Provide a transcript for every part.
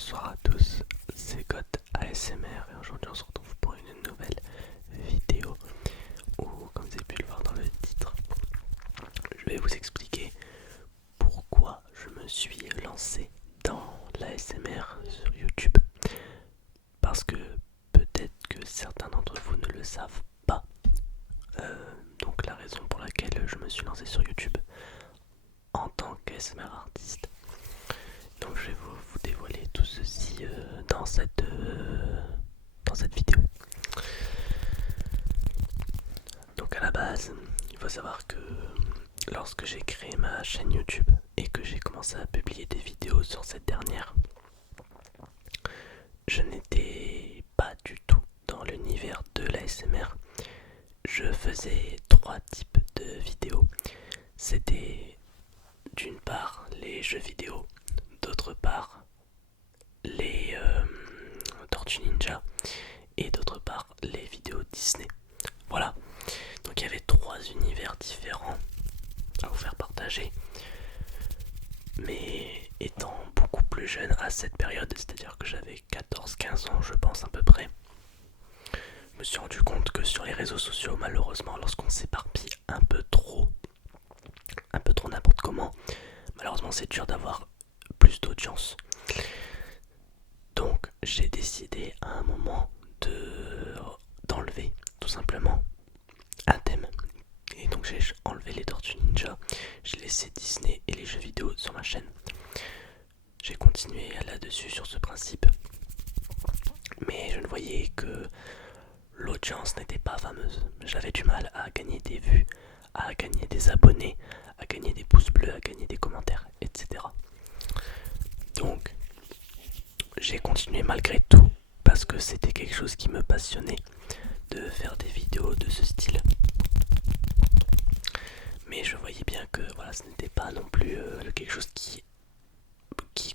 Bonsoir à tous, c'est God ASMR et aujourd'hui on se retrouve pour une nouvelle vidéo où, comme vous avez pu le voir dans le titre, je vais vous expliquer pourquoi je me suis lancé dans l'ASMR sur YouTube. Parce que peut-être que certains d'entre vous ne le savent pas. Donc la raison pour laquelle je me suis lancé sur YouTube en tant qu'ASMR artiste. Donc je vais vous dévoiler tout ceci dans cette vidéo. Donc à la base, il faut savoir que lorsque j'ai créé ma chaîne YouTube et que j'ai commencé à publier des vidéos sur cette dernière, je n'étais pas du tout dans l'univers de l'ASMR. Je faisais trois types de vidéos. C'était d'une part les jeux vidéo, d'autre part les Tortues Ninja et d'autre part les vidéos Disney. Voilà, donc il y avait trois univers différents à vous faire partager. Mais étant beaucoup plus jeune à cette période, c'est-à-dire que j'avais 14-15 ans je pense à peu près, je me suis rendu compte que sur les réseaux sociaux, malheureusement, lorsqu'on s'éparpille un peu trop n'importe comment, malheureusement c'est dur d'avoir plus d'audience. Donc j'ai décidé à un moment d'enlever tout simplement un thème. Et donc j'ai enlevé les Tortues Ninja, j'ai laissé Disney et les jeux vidéo sur ma chaîne. J'ai continué là-dessus sur ce principe, mais je ne voyais que l'audience n'était pas fameuse. J'avais du mal à gagner des vues, à gagner des abonnés, à gagner des pouces bleus, à gagner des commentaires, etc. Donc j'ai continué malgré tout parce que c'était quelque chose qui me passionnait de faire des vidéos de ce style. Mais je voyais bien que voilà, ce n'était pas non plus quelque chose qui qui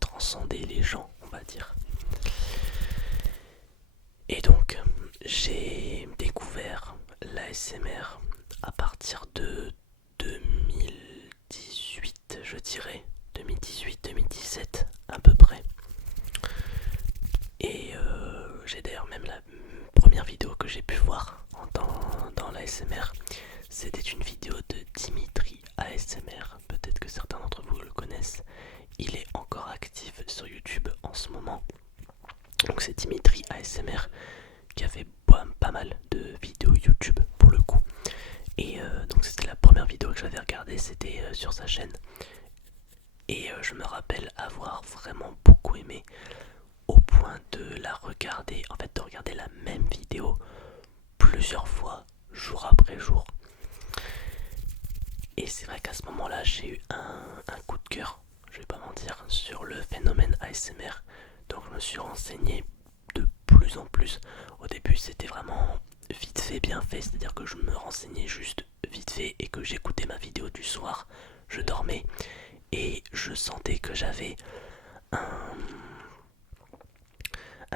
transcendait les gens, on va dire. Et donc j'ai découvert l'ASMR à partir de 2018, je dirais, 2018-2017 à peu près. Et j'ai d'ailleurs même la première vidéo que j'ai pu voir dans l'ASMR, c'était une vidéo de Dimitri ASMR. Peut-être que certains d'entre vous le connaissent. Il est encore actif sur YouTube en ce moment. Donc c'est Dimitri ASMR qui a fait pas mal de vidéos YouTube pour le coup. Et donc c'était la première vidéo que j'avais regardée, c'était sur sa chaîne. Et je me rappelle avoir vraiment beaucoup aimé au point de la regarder, en fait de regarder la même vidéo plusieurs fois, jour après jour. Et c'est vrai qu'à ce moment-là, j'ai eu un coup de cœur, je vais pas mentir, sur le phénomène ASMR. Donc je me suis renseigné de plus en plus. Au début, c'était vraiment vite fait, bien fait, c'est-à-dire que je me renseignais juste vite fait et que j'écoutais ma vidéo du soir, je dormais et je sentais que j'avais un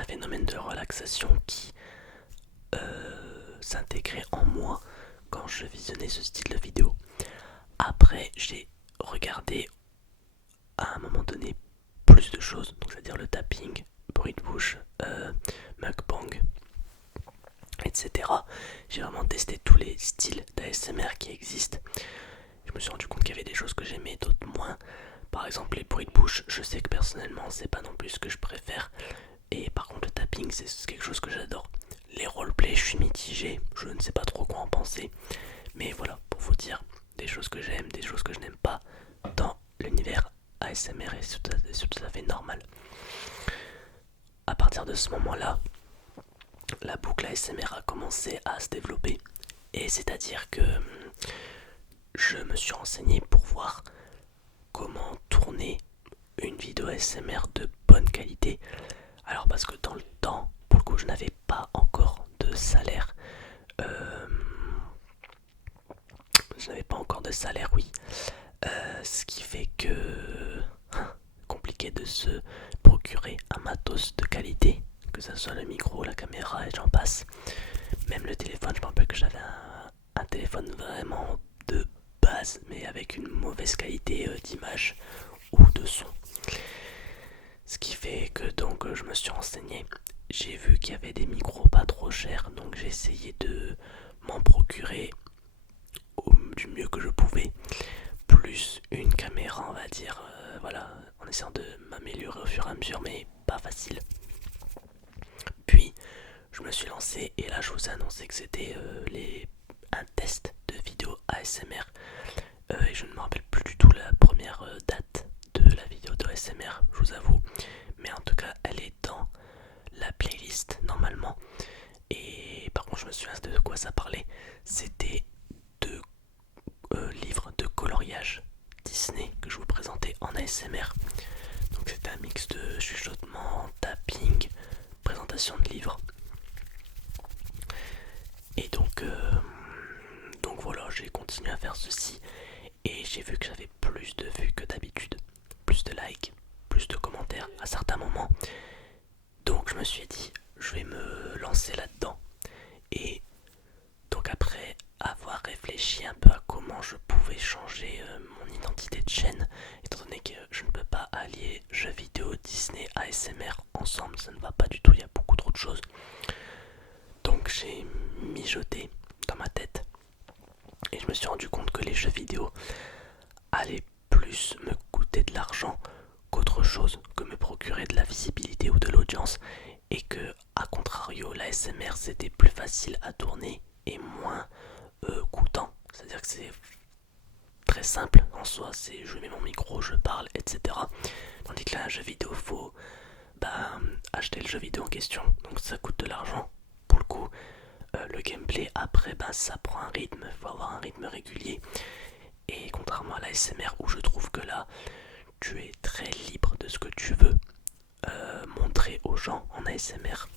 phénomène de relaxation qui s'intégrait en moi quand je visionnais ce style de vidéo. Après, j'ai regardé à un moment donné plus de choses, donc c'est-à-dire le tapping, bruit de bouche, mukbang, etc. J'ai vraiment testé tous les styles d'ASMR qui existent. Je me suis rendu compte qu'il y avait des choses que j'aimais, d'autres moins. Par exemple, les bruits de bouche, je sais que personnellement, c'est pas non plus ce que je préfère. Et par contre, le tapping, c'est quelque chose que j'adore. Les roleplays, je suis mitigé, je ne sais pas trop quoi en penser. Mais voilà, pour vous dire des choses que j'aime, des choses que je n'aime pas dans l'univers ASMR, et c'est tout à fait normal. À partir de ce moment-là, la boucle ASMR a commencé à se développer. Et c'est-à-dire que je me suis renseigné pour voir comment tourner une vidéo ASMR de bonne qualité. Alors parce que dans le temps, pour le coup, je n'avais pas encore de salaire. Je n'avais pas encore de salaire, oui. Ce qui fait que compliqué de se procurer un matos de qualité, que ce soit le micro, la caméra et j'en passe. Même le téléphone, je me rappelle que j'avais un téléphone vraiment de base, mais avec une mauvaise qualité d'image ou de son. me suis renseigné, j'ai vu qu'il y avait des micros pas trop chers, donc j'ai essayé de m'en procurer du mieux que je pouvais, plus une caméra, on va dire, voilà, en essayant de m'améliorer au fur et à mesure, mais pas facile. Puis je me suis lancé et là je vous ai annoncé que c'était un test de vidéo ASMR. Et je ne me rappelle plus du tout la première date de la vidéo de ASMR, je vous avoue. Mais en tout cas, elle est dans la playlist normalement. Et par contre, je me souviens de quoi ça parlait. C'était de livres de coloriage Disney que je vous présentais en ASMR. Donc c'était un mix de chuchotement, tapping, présentation de livres. Et donc voilà, j'ai continué à faire ceci et j'ai vu que j'avais plus de vues que d'habitude, plus de likes, plus de commentaires à certains moments. Donc je me suis dit, je vais me lancer là-dedans. Et donc après avoir réfléchi un peu à comment je pouvais changer mon identité de chaîne, étant donné que je ne peux pas allier jeux vidéo, Disney, ASMR ensemble, ça ne va pas du tout, il y a beaucoup trop de choses. Donc j'ai mijoté dans ma tête et je me suis rendu compte que les jeux vidéo allaient plus me coûter de l'argent qu'autre chose, que me procurer de la visibilité ou de l'audience, et que à contrario la SMR c'était plus facile à tourner et moins coûtant. C'est-à-dire que c'est très simple en soi, c'est je mets mon micro, je parle, etc. Tandis que là un jeu vidéo faut acheter le jeu vidéo en question, donc ça coûte de l'argent pour le coup. Le gameplay après ça prend un rythme, il faut avoir un rythme régulier. Et contrairement à la SMR où je trouve que là tu es très libre de ce que tu veux montrer aux gens en ASMR.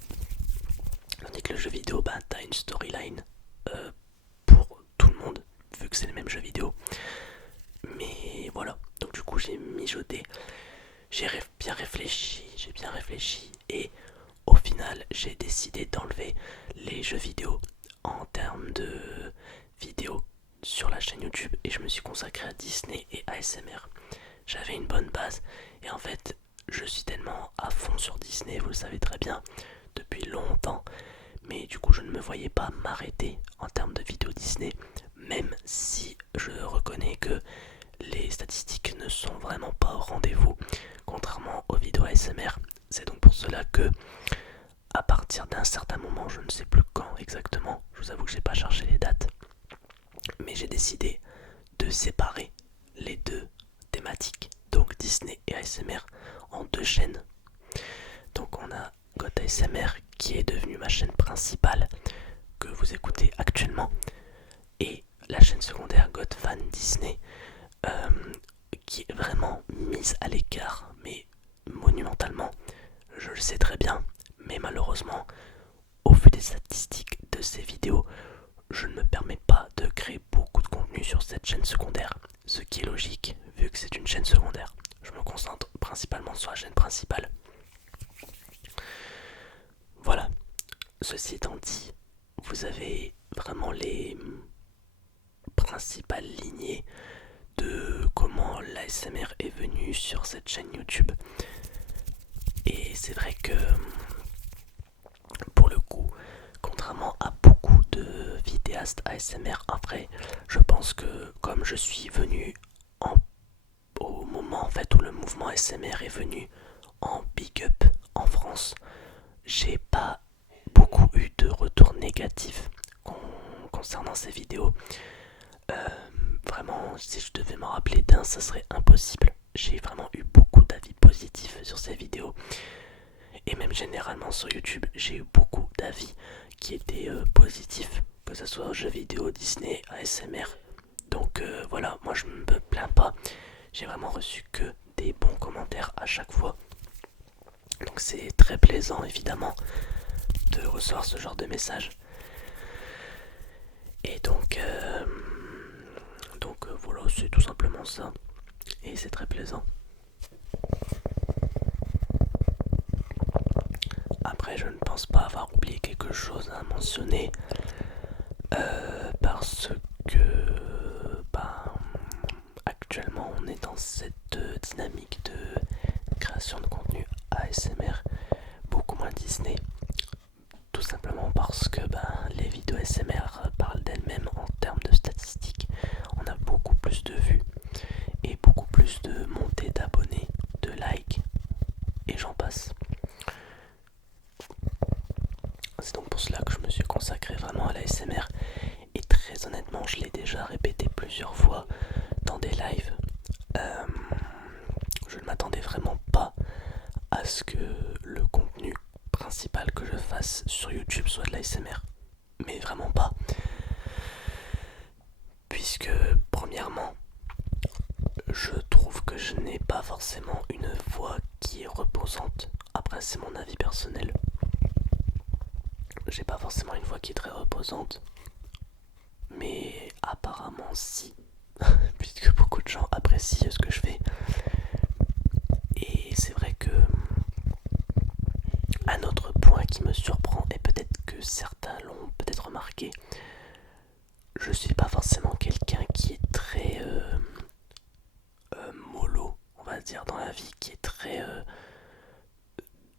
Tandis que le jeu vidéo, t'as une storyline pour tout le monde, vu que c'est les mêmes jeux vidéo. Mais voilà, donc du coup j'ai mijoté, j'ai bien réfléchi et au final j'ai décidé d'enlever les jeux vidéo en termes de vidéos sur la chaîne YouTube et je me suis consacré à Disney et ASMR. J'avais une bonne base et en fait je suis tellement à fond sur Disney, vous le savez très bien, depuis longtemps, mais du coup je ne me voyais pas m'arrêter en termes de vidéos Disney, même si je reconnais que les statistiques ne sont vraiment pas au rendez-vous, contrairement aux vidéos ASMR. C'est donc pour cela que à partir d'un certain moment, je ne sais plus quand exactement, je vous avoue que j'ai pas cherché les dates, mais j'ai décidé de séparer les deux thématiques, donc Disney et ASMR, en deux chaînes. Donc on a Got ASMR qui est devenue ma chaîne principale que vous écoutez actuellement, et la chaîne secondaire Got Fan Disney qui est vraiment mise à l'écart, mais monumentalement. Je le sais très bien, mais malheureusement, au vu des statistiques de ces vidéos, je ne me permets pas de créer beaucoup de contenu sur cette chaîne secondaire, ce qui est logique vu que c'est une chaîne secondaire. Je me concentre principalement sur la chaîne principale. Voilà, ceci étant dit, vous avez vraiment les principales lignées de comment l'ASMR est venu sur cette chaîne YouTube. Et c'est vrai que pour le coup, contrairement à beaucoup de vidéastes ASMR, après, je pense que comme je suis venu au moment en fait où le mouvement ASMR est venu en big up en France, j'ai pas beaucoup eu de retours négatifs concernant ces vidéos. Vraiment, si je devais m'en rappeler d'un, ça serait impossible. J'ai vraiment eu beaucoup d'avis positifs sur ces vidéos. Et même généralement sur YouTube, j'ai eu beaucoup d'avis qui étaient positifs, que ce soit aux jeux vidéo, Disney, ASMR. Donc voilà, moi je me plains pas. J'ai vraiment reçu que des bons commentaires à chaque fois. Donc c'est très plaisant évidemment de recevoir ce genre de messages. Et donc voilà, c'est tout simplement ça. Et c'est très plaisant. Après, je ne pense pas avoir oublié quelque chose à mentionner. Parce que actuellement on est dans cette dynamique de création de contenu ASMR Disney. Tout simplement parce que les vidéos ASMR parlent d'elles-mêmes en termes de statistiques. On a beaucoup plus de vues et beaucoup plus de montées d'abonnés, de likes et j'en passe. C'est donc pour cela que je me suis consacré vraiment à l'ASMR et très honnêtement je l'ai déjà répété plusieurs fois dans des lives. Je ne m'attendais vraiment pas à ce que le contenu principal que je fasse sur YouTube soit de l'ASMR. Mais vraiment pas. Puisque premièrement, je trouve que je n'ai pas forcément une voix qui est reposante. Après c'est mon avis personnel. J'ai pas forcément une voix qui est très reposante. Mais apparemment si. Puisque beaucoup de gens apprécient ce que je fais. Et c'est vrai que un autre point qui me surprend, et peut-être que certains l'ont peut-être remarqué, je suis pas forcément quelqu'un qui est très mollo, on va dire, dans la vie, qui est très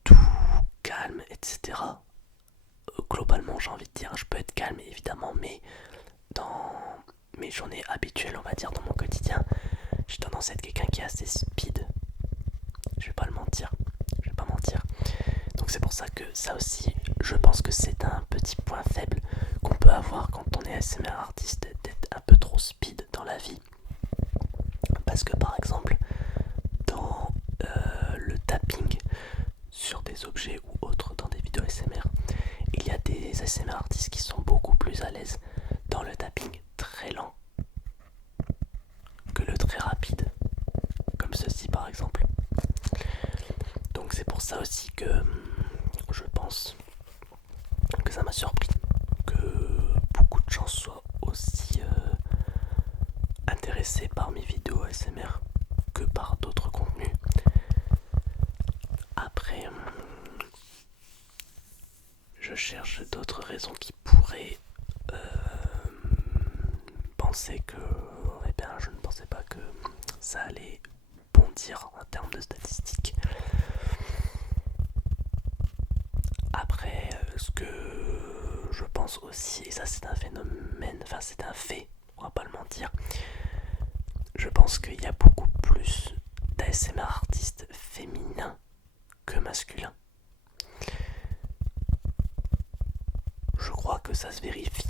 doux, calme, etc. Globalement, j'ai envie de dire, je peux être calme évidemment, mais dans mes journées habituelles, on va dire, dans mon quotidien, j'ai tendance à être quelqu'un qui est assez speed. Je vais pas le mentir, je vais pas mentir. Donc c'est pour ça que ça aussi, je pense que c'est un petit point faible qu'on peut avoir quand on est ASMR artiste, d'être un peu trop speed dans la vie. Parce que par exemple, dans le tapping sur des objets ou autres dans des vidéos ASMR, il y a des ASMR artistes qui sont beaucoup plus à l'aise dans le tapping très lent que le très rapide, comme ceci par exemple. Donc c'est pour ça aussi que je pense que ça m'a surpris que beaucoup de gens soient aussi intéressés par mes vidéos ASMR que par d'autres contenus. Après, je cherche d'autres raisons qui pourraient penser que, eh bien, je ne pensais pas que ça allait bondir en termes de statistiques. Après, ce que je pense aussi, et ça c'est un phénomène, enfin c'est un fait, on va pas le mentir, je pense qu'il y a beaucoup plus d'ASMR artistes féminins que masculins. Je crois que ça se vérifie,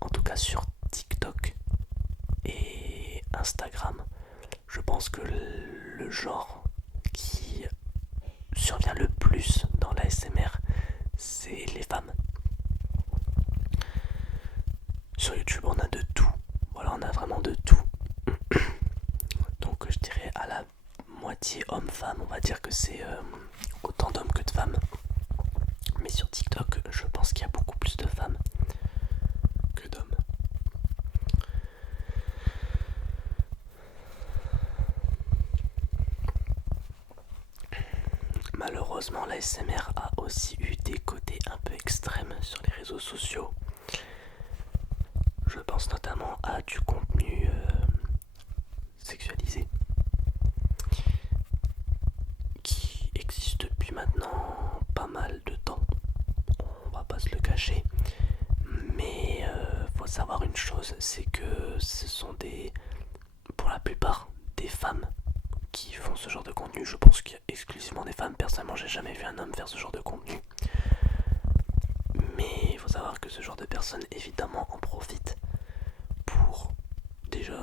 en tout cas sur TikTok et Instagram. Je pense que le genre qui survient le plus dans l'ASMR, c'est les femmes. Sur YouTube, on a de tout. Voilà, on a vraiment de tout. Donc, je dirais à la moitié homme-femme, on va dire que c'est autant d'hommes que de femmes. Mais sur TikTok, je pense qu'il y a beaucoup plus de femmes que d'hommes. Malheureusement, l'ASMR a aussi eu des côtés un peu extrêmes sur les réseaux sociaux. Je pense notamment à du contenu sexualisé qui existe depuis maintenant pas mal de temps. On va pas se le cacher. Mais faut savoir une chose, c'est que ce sont pour la plupart des femmes qui font ce genre de contenu. Je pense qu'il y a exclusivement des femmes. Personnellement, j'ai jamais vu un homme faire ce genre de contenu. Mais il faut savoir que ce genre de personnes, évidemment, en profitent pour déjà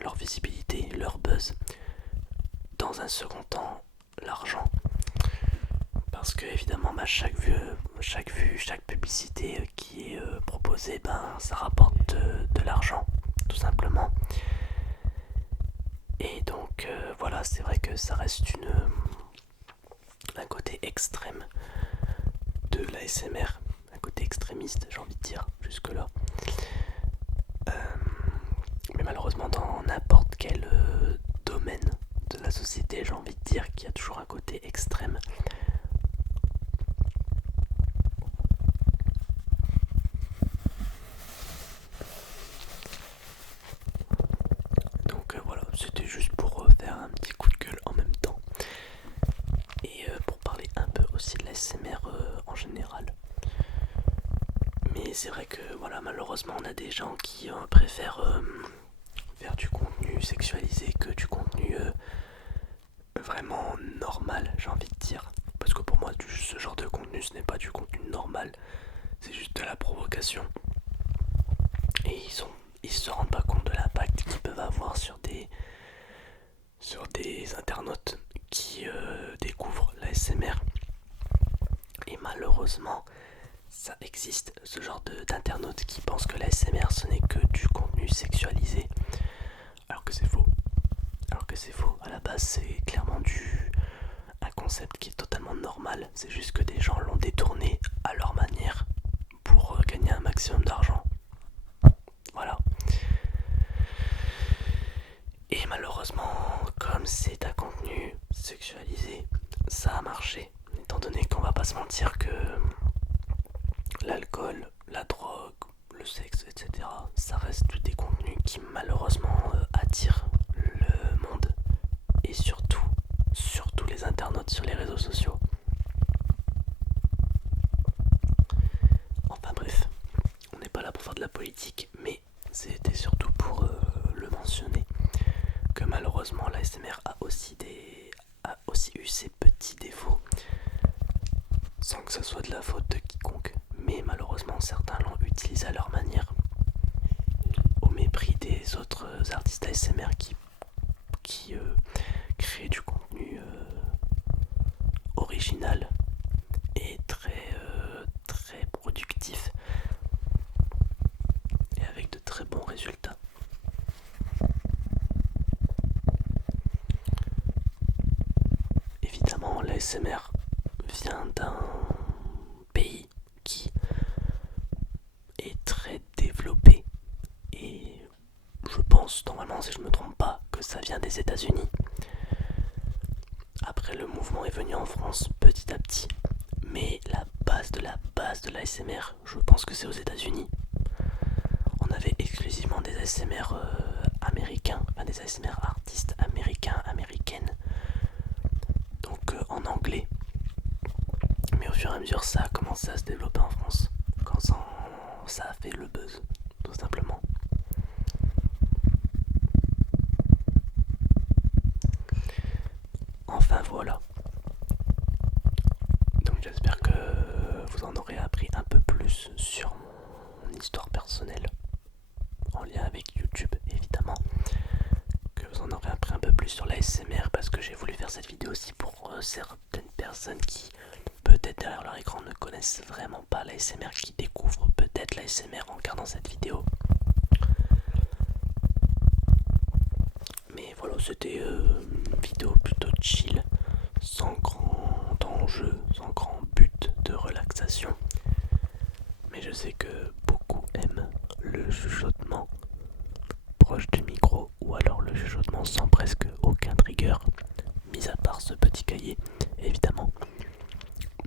leur visibilité, leur buzz. Dans un second temps, l'argent. Parce que évidemment, chaque vue, chaque publicité qui est proposée, ça rapporte de l'argent, tout simplement. Et donc voilà, c'est vrai que ça reste un côté extrême de l'ASMR, un côté extrémiste, j'ai envie de dire, jusque-là. Mais malheureusement, dans n'importe quel domaine de la société, j'ai envie de dire qu'il y a toujours un côté extrême. Donc voilà, c'était juste pour faire un petit coup de gueule en même temps. Et pour parler un peu aussi de c'est vrai que voilà, malheureusement on a des gens qui préfèrent faire du contenu sexualisé que du contenu vraiment normal, j'ai envie de dire. Parce que pour moi, ce genre de contenu, ce n'est pas du contenu normal, c'est juste de la provocation. Et ils se rendent pas compte de l'impact qu'ils peuvent avoir sur des internautes qui découvrent l'ASMR. Et malheureusement, ça existe, ce genre d'internautes qui pensent que l'ASMR ce n'est que du contenu sexualisé. Alors que c'est faux. Alors que c'est faux. À la base, c'est clairement un concept qui est totalement normal. C'est juste que des gens l'ont détourné à leur manière pour gagner un maximum d'argent. Voilà. Et malheureusement, comme c'est un contenu sexualisé, ça a marché. Étant donné qu'on va pas se mentir que l'alcool, la drogue, le sexe, etc., ça reste des contenus qui malheureusement attirent le monde. Et surtout les internautes sur les réseaux sociaux. Enfin bref, on n'est pas là pour faire de la politique, mais c'était surtout pour le mentionner, que malheureusement l'ASMR a aussi eu ses petits défauts, sans que ce soit de la faute de quiconque, mais malheureusement certains l'ont utilisé à leur manière, au mépris des autres artistes ASMR qui créent du contenu original et très productif et avec de très bons résultats. Évidemment, l'ASMR vient d'un pays qui est très développé et je pense, normalement si je me trompe pas, que ça vient des États-Unis. Après, le mouvement est venu en France petit à petit, mais la base de l'ASMR, je pense que c'est aux États-Unis. On avait exclusivement des ASMR américains, enfin des ASMR artistes américains, américaines, donc en anglais. Mais au fur et à mesure, ça a commencé à se développer en France, quand ça a fait le buzz, tout simplement. Enfin voilà. Donc j'espère que vous en aurez appris un peu plus sur mon histoire personnelle, en lien avec YouTube évidemment. Que vous en aurez appris un peu plus sur l'ASMR, parce que j'ai voulu faire cette vidéo aussi pour certaines personnes qui peut-être derrière leur écran ne connaissent vraiment pas l'ASMR, qui découvrent peut-être l'ASMR en regardant cette vidéo. Mais voilà, c'était une vidéo plutôt chill, sans grand enjeu, sans grand but de relaxation. Mais je sais que beaucoup aiment le chuchotement proche du micro, ou alors le chuchotement sans presque aucun trigger, mis à part ce petit cahier évidemment.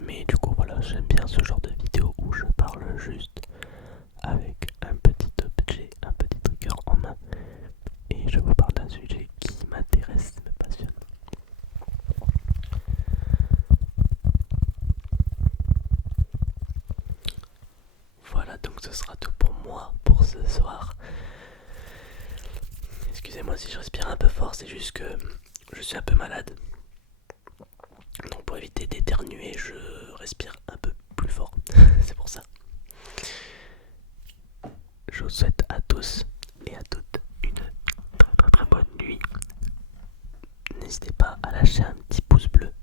Mais du coup voilà, j'aime bien ce genre de vidéo où je parle juste avec un petit objet, un petit trigger en main, et je vous parle d'un sujet qui m'intéresse, me passionne. Voilà, donc ce sera tout pour moi pour ce soir. Excusez-moi si je respire un peu fort, c'est juste que je suis un peu malade. Donc pour éviter d'éternuer, je respire un peu plus fort. C'est pour ça. Je vous souhaite à tous et à toutes une très bonne nuit. N'hésitez pas à lâcher un petit pouce bleu